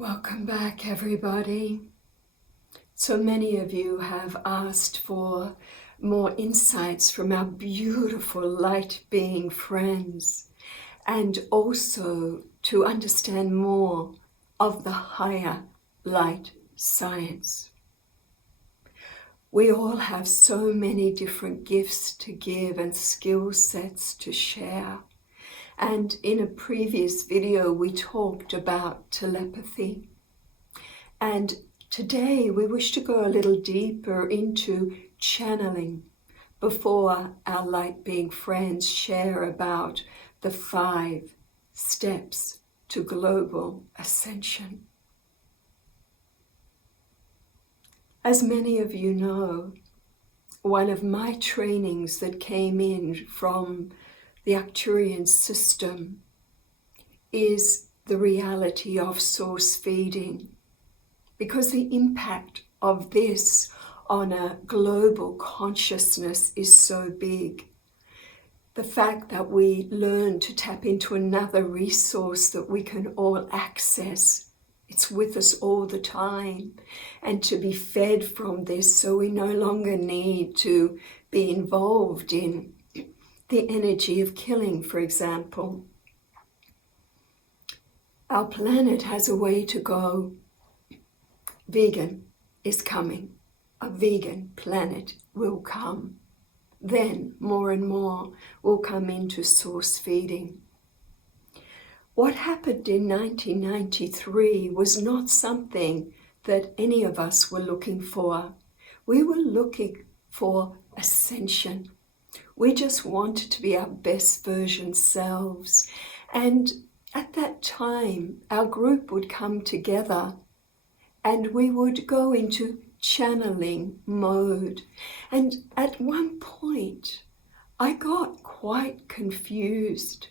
Welcome back, everybody. So many of you have asked for more insights from our beautiful light being friends, and also to understand more of the higher light science. We all have so many different gifts to give and skill sets to share. And in a previous video, we talked about telepathy. And today we wish to go a little deeper into channeling before our light being friends share about the 5 steps to global ascension. As many of you know, one of my trainings that came in from the Arcturian system is the reality of source feeding, because the impact of this on a global consciousness is so big. The fact that we learn to tap into another resource that we can all access, it's with us all the time, and to be fed from this so we no longer need to be involved in the energy of killing, for example. Our planet has a way to go. Vegan is coming. A vegan planet will come. Then more and more will come into source feeding. What happened in 1993 was not something that any of us were looking for. We were looking for ascension. We just wanted to be our best version selves. And at that time, our group would come together and we would go into channeling mode. And at one point, I got quite confused.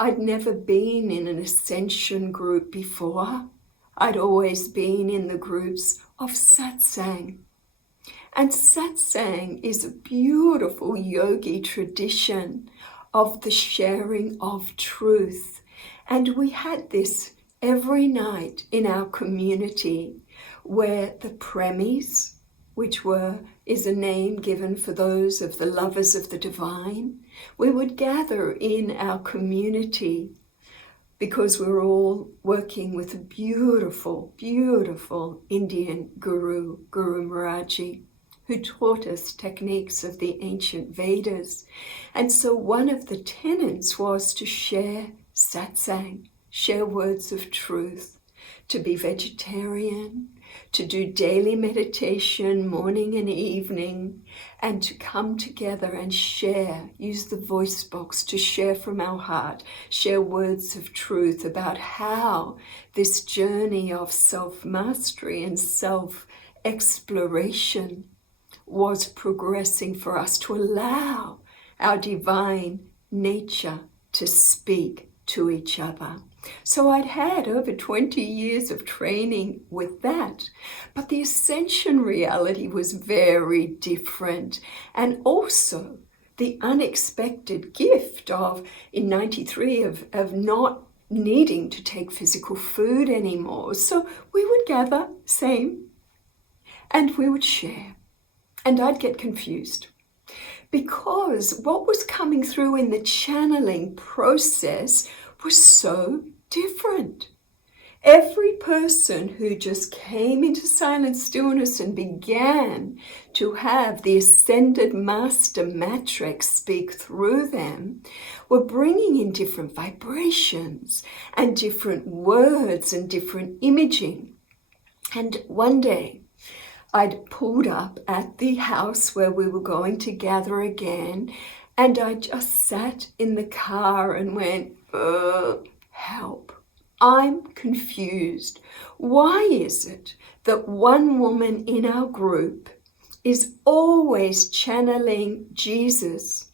I'd never been in an ascension group before. I'd always been in the groups of satsang. And satsang is a beautiful yogi tradition of the sharing of truth. And we had this every night in our community, where the premies, which is a name given for those of the lovers of the divine, we would gather in our community because we're all working with a beautiful, beautiful Indian guru, Guru Maharaji, who taught us techniques of the ancient Vedas. And so one of the tenets was to share satsang, share words of truth, to be vegetarian, to do daily meditation morning and evening, and to come together and share, use the voice box to share from our heart, share words of truth about how this journey of self-mastery and self-exploration was progressing for us, to allow our divine nature to speak to each other. So I'd had over 20 years of training with that, but the ascension reality was very different. And also the unexpected gift of, in 93, of not needing to take physical food anymore. So we would gather, same, and we would share. And I'd get confused because what was coming through in the channeling process was so different. Every person who just came into silent stillness and began to have the ascended master matrix speak through them were bringing in different vibrations and different words and different imaging. And one day I'd pulled up at the house where we were going to gather again, and I just sat in the car and went, help. I'm confused. Why is it that one woman in our group is always channeling Jesus,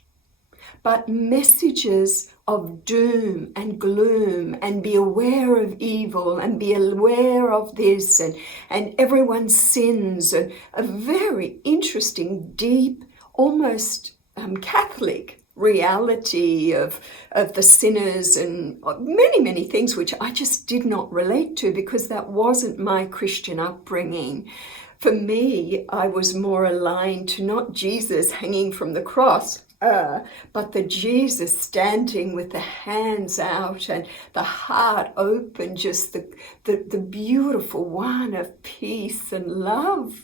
but messages of doom and gloom and be aware of evil and be aware of this and everyone's sins, and a very interesting, deep, almost Catholic reality of the sinners and many, many things which I just did not relate to because that wasn't my Christian upbringing. For me, I was more aligned to not Jesus hanging from the cross, but the Jesus standing with the hands out and the heart open, just the beautiful one of peace and love.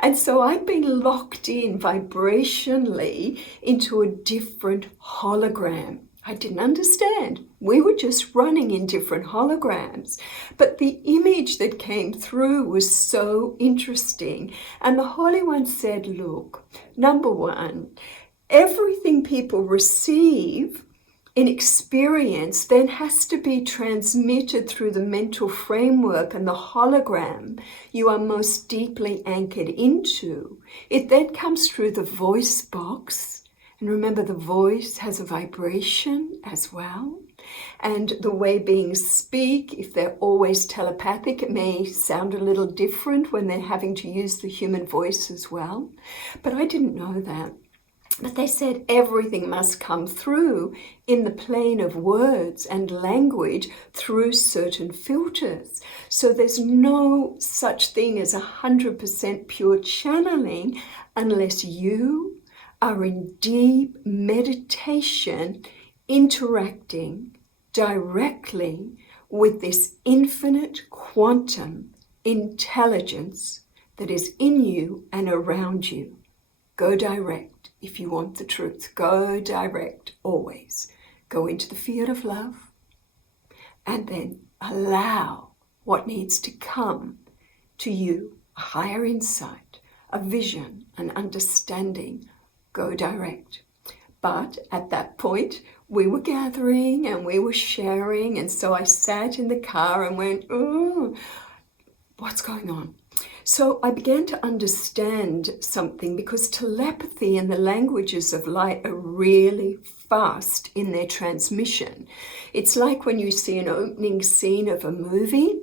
And so I'd been locked in vibrationally into a different hologram. I didn't understand. We were just running in different holograms. But the image that came through was so interesting. And the Holy One said, look, number one, everything people receive in experience then has to be transmitted through the mental framework and the hologram you are most deeply anchored into. It then comes through the voice box. And remember, the voice has a vibration as well. And the way beings speak, if they're always telepathic, it may sound a little different when they're having to use the human voice as well. But I didn't know that. But they said everything must come through in the plane of words and language through certain filters. So there's no such thing as 100% pure channeling unless you are in deep meditation, interacting directly with this infinite quantum intelligence that is in you and around you. Go direct if you want the truth. Go direct always. Go into the field of love and then allow what needs to come to you, a higher insight, a vision, an understanding. Go direct. But at that point, we were gathering and we were sharing. And so I sat in the car and went, oh, what's going on? So I began to understand something because telepathy and the languages of light are really fast in their transmission. It's like when you see an opening scene of a movie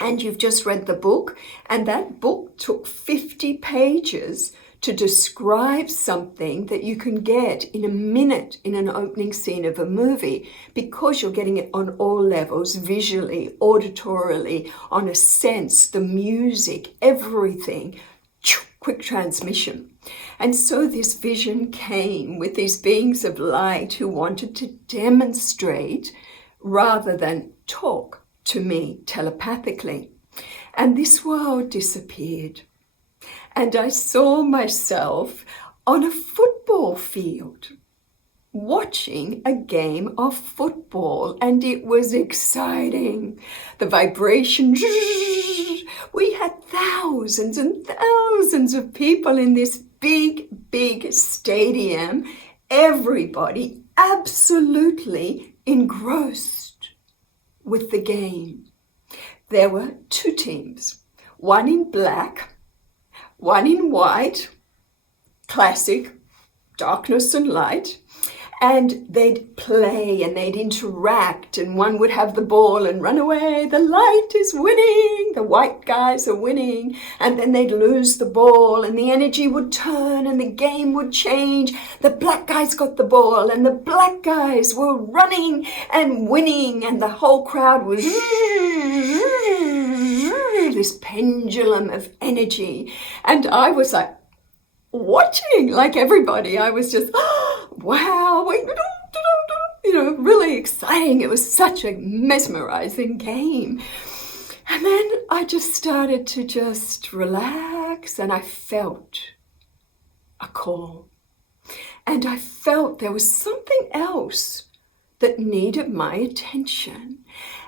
and you've just read the book, and that book took 50 pages to describe something that you can get in a minute in an opening scene of a movie, because you're getting it on all levels, visually, auditorily, on a sense, the music, everything, quick transmission. And so this vision came with these beings of light who wanted to demonstrate rather than talk to me telepathically. And this world disappeared. And I saw myself on a football field, watching a game of football, and it was exciting. The vibration, we had thousands and thousands of people in this big, big stadium, everybody absolutely engrossed with the game. There were two teams, one in black, one in white, classic, darkness and light, and they'd play and they'd interact, and one would have the ball and run away. The light is winning, the white guys are winning, and then they'd lose the ball and the energy would turn and the game would change. The black guys got the ball and the black guys were running and winning, and the whole crowd was this pendulum of energy. And I was like watching, like everybody. I was just, wow, really exciting. It was such a mesmerizing game. And then I just started to just relax, and I felt a call. And I felt there was something else that needed my attention.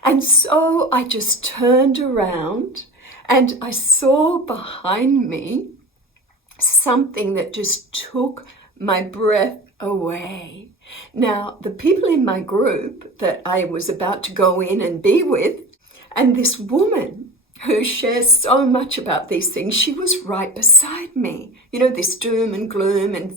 And so I just turned around and I saw behind me something that just took my breath away. Now, the people in my group that I was about to go in and be with, and this woman who shares so much about these things, she was right beside me. You know, this doom and gloom and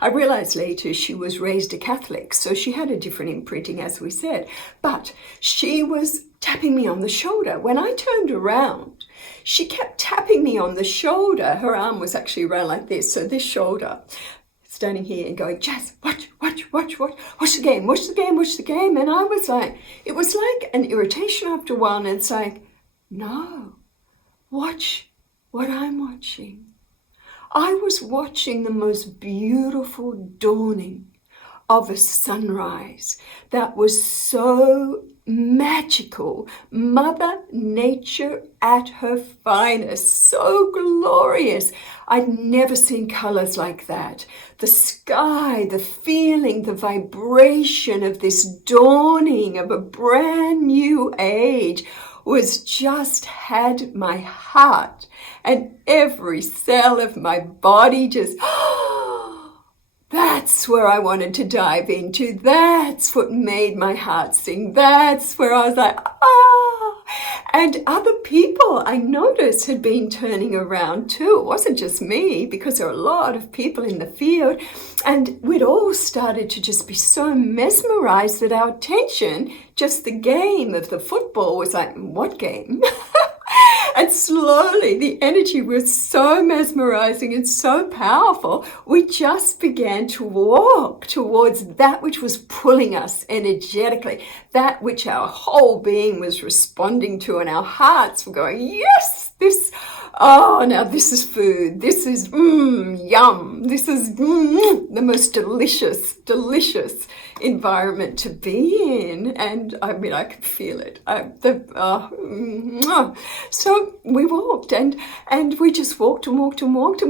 I realized later she was raised a Catholic, so she had a different imprinting, as we said. But she was tapping me on the shoulder. When I turned around, she kept tapping me on the shoulder. Her arm was actually around like this, so this shoulder. standing here and going, Jazz, watch the game. And I was like, it was like an irritation after a while, and it's like, no, watch what I'm watching. I was watching the most beautiful dawning of a sunrise that was so magical. Mother Nature at her finest, so glorious. I'd never seen colors like that. The sky, the feeling, the vibration of this dawning of a brand new age was just had my heart and every cell of my body just, that's where I wanted to dive into. That's what made my heart sing. That's where I was like, And other people I noticed had been turning around too. It wasn't just me, because there were a lot of people in the field. And we'd all started to just be so mesmerized that our attention, just the game of the football, was like, what game? And slowly the energy was so mesmerizing and so powerful, we just began to walk towards that which was pulling us energetically, that which our whole being was responding to, and our hearts were going, yes, this, now this is food, this is yum, this is the most delicious environment to be in. And I mean, I could feel it. So we walked and we just walked and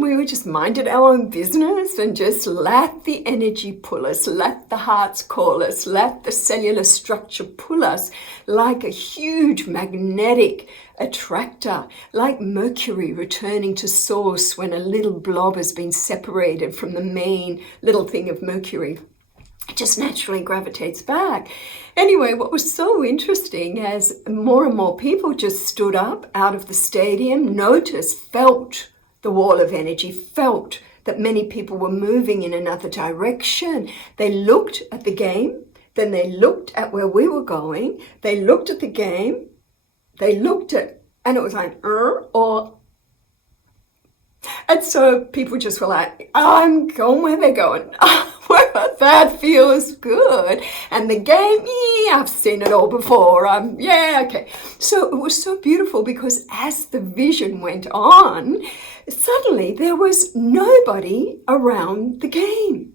we were just minded our own business and just let the energy pull us, let the hearts call us, let the cellular structure pull us like a huge magnetic attractor, like Mercury returning to source when a little blob has been separated from the main little thing of Mercury. It just naturally gravitates back. Anyway, what was so interesting, as more and more people just stood up out of the stadium, noticed, felt the wall of energy, felt that many people were moving in another direction. They looked at the game, then they looked at where we were going, they looked at the game, they looked at, and it was like, and so people just were like, I'm going where they're going. That feels good. And the game, I've seen it all before. Okay. So it was so beautiful, because as the vision went on, suddenly there was nobody around the game.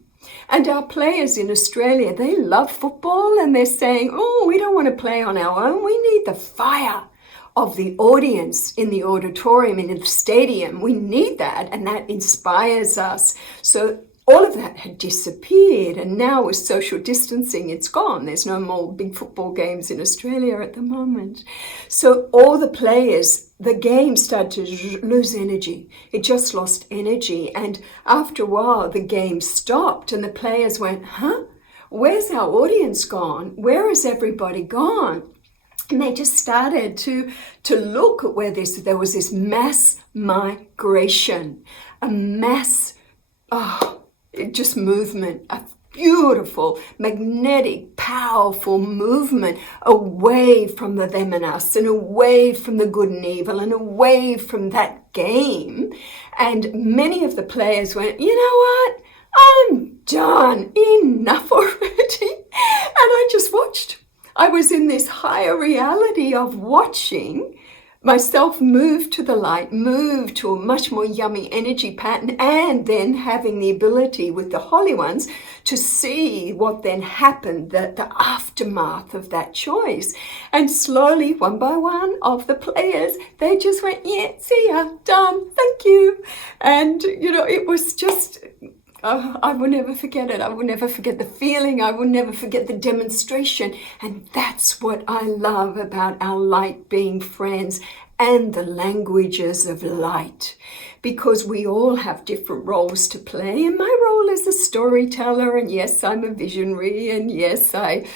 And our players in Australia, they love football, and they're saying, we don't want to play on our own. We need the fire of the audience in the auditorium, in the stadium. We need that, and that inspires us. So all of that had disappeared, and now with social distancing, it's gone. There's no more big football games in Australia at the moment. So all the players, the game started to lose energy. It just lost energy. And after a while, the game stopped, and the players went, where's our audience gone? Where is everybody gone? And they just started to look at where there was this mass migration, a mass, just movement, a beautiful, magnetic, powerful movement away from the them and us, and away from the good and evil, and away from that game. And many of the players went, you know what? I'm done. Enough already. And I just watched. I was in this higher reality of watching myself move to the light, move to a much more yummy energy pattern, and then having the ability with the holy ones to see what then happened, the aftermath of that choice. And slowly, one by one of the players, they just went, see ya, done, thank you. And, it was just, I will never forget it. I will never forget the feeling. I will never forget the demonstration. And that's what I love about our light being friends and the languages of light, because we all have different roles to play. And my role is a storyteller. And yes, I'm a visionary. And yes, I,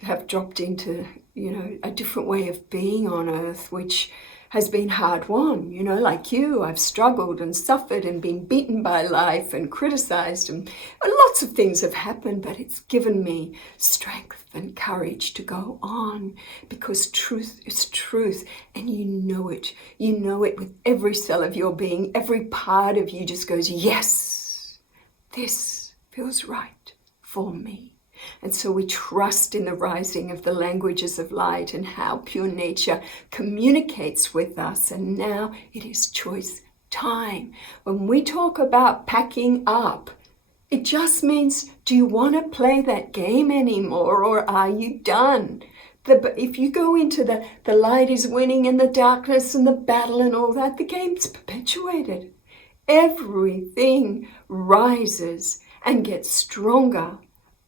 have dropped into, a different way of being on earth, which has been hard won. Like you, I've struggled and suffered and been beaten by life and criticized, and lots of things have happened, but it's given me strength and courage to go on, because truth is truth, and you know it with every cell of your being. Every part of you just goes, yes, This feels right for me. And so we trust in the rising of the languages of light and how pure nature communicates with us. And now it is choice time. When we talk about packing up, it just means, do you want to play that game anymore, or are you done? If you go into the light is winning and the darkness and the battle and all that, the game's perpetuated. Everything rises and gets stronger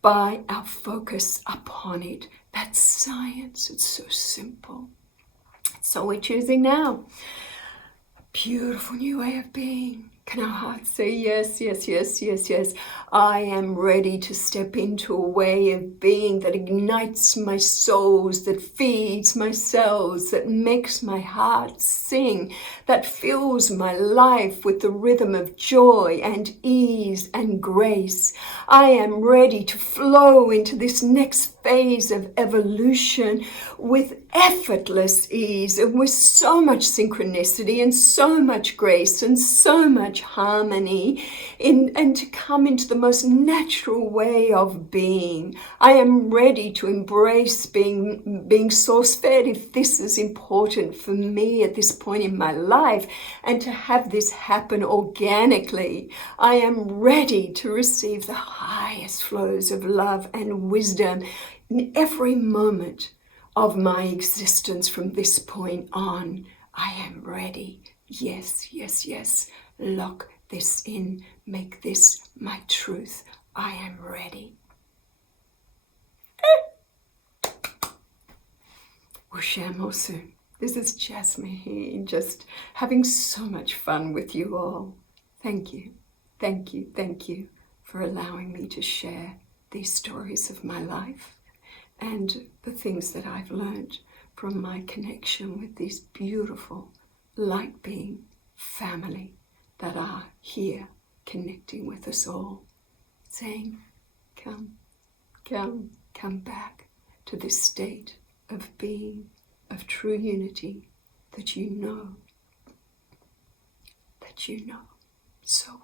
by our focus upon it. That's science. It's so simple. So we're choosing now a beautiful new way of being. Can our hearts say yes, yes, yes, yes, yes? I am ready to step into a way of being that ignites my souls, that feeds my cells, that makes my heart sing, that fills my life with the rhythm of joy and ease and grace. I am ready to flow into this next phase of evolution with effortless ease and with so much synchronicity and so much grace and so much harmony, and to come into the most natural way of being. I am ready to embrace being source fed, if this is important for me at this point in my life, and to have this happen organically. I am ready to receive the highest flows of love and wisdom in every moment of my existence from this point on. I am ready. Yes, yes, yes. Lock this in. Make this my truth. I am ready. We'll share more soon. This is Jasmine, just having so much fun with you all. Thank you, thank you, thank you for allowing me to share these stories of my life and the things that I've learned from my connection with this beautiful light being family that are here connecting with us all, saying, come, come, come back to this state of being, of true unity that you know so well.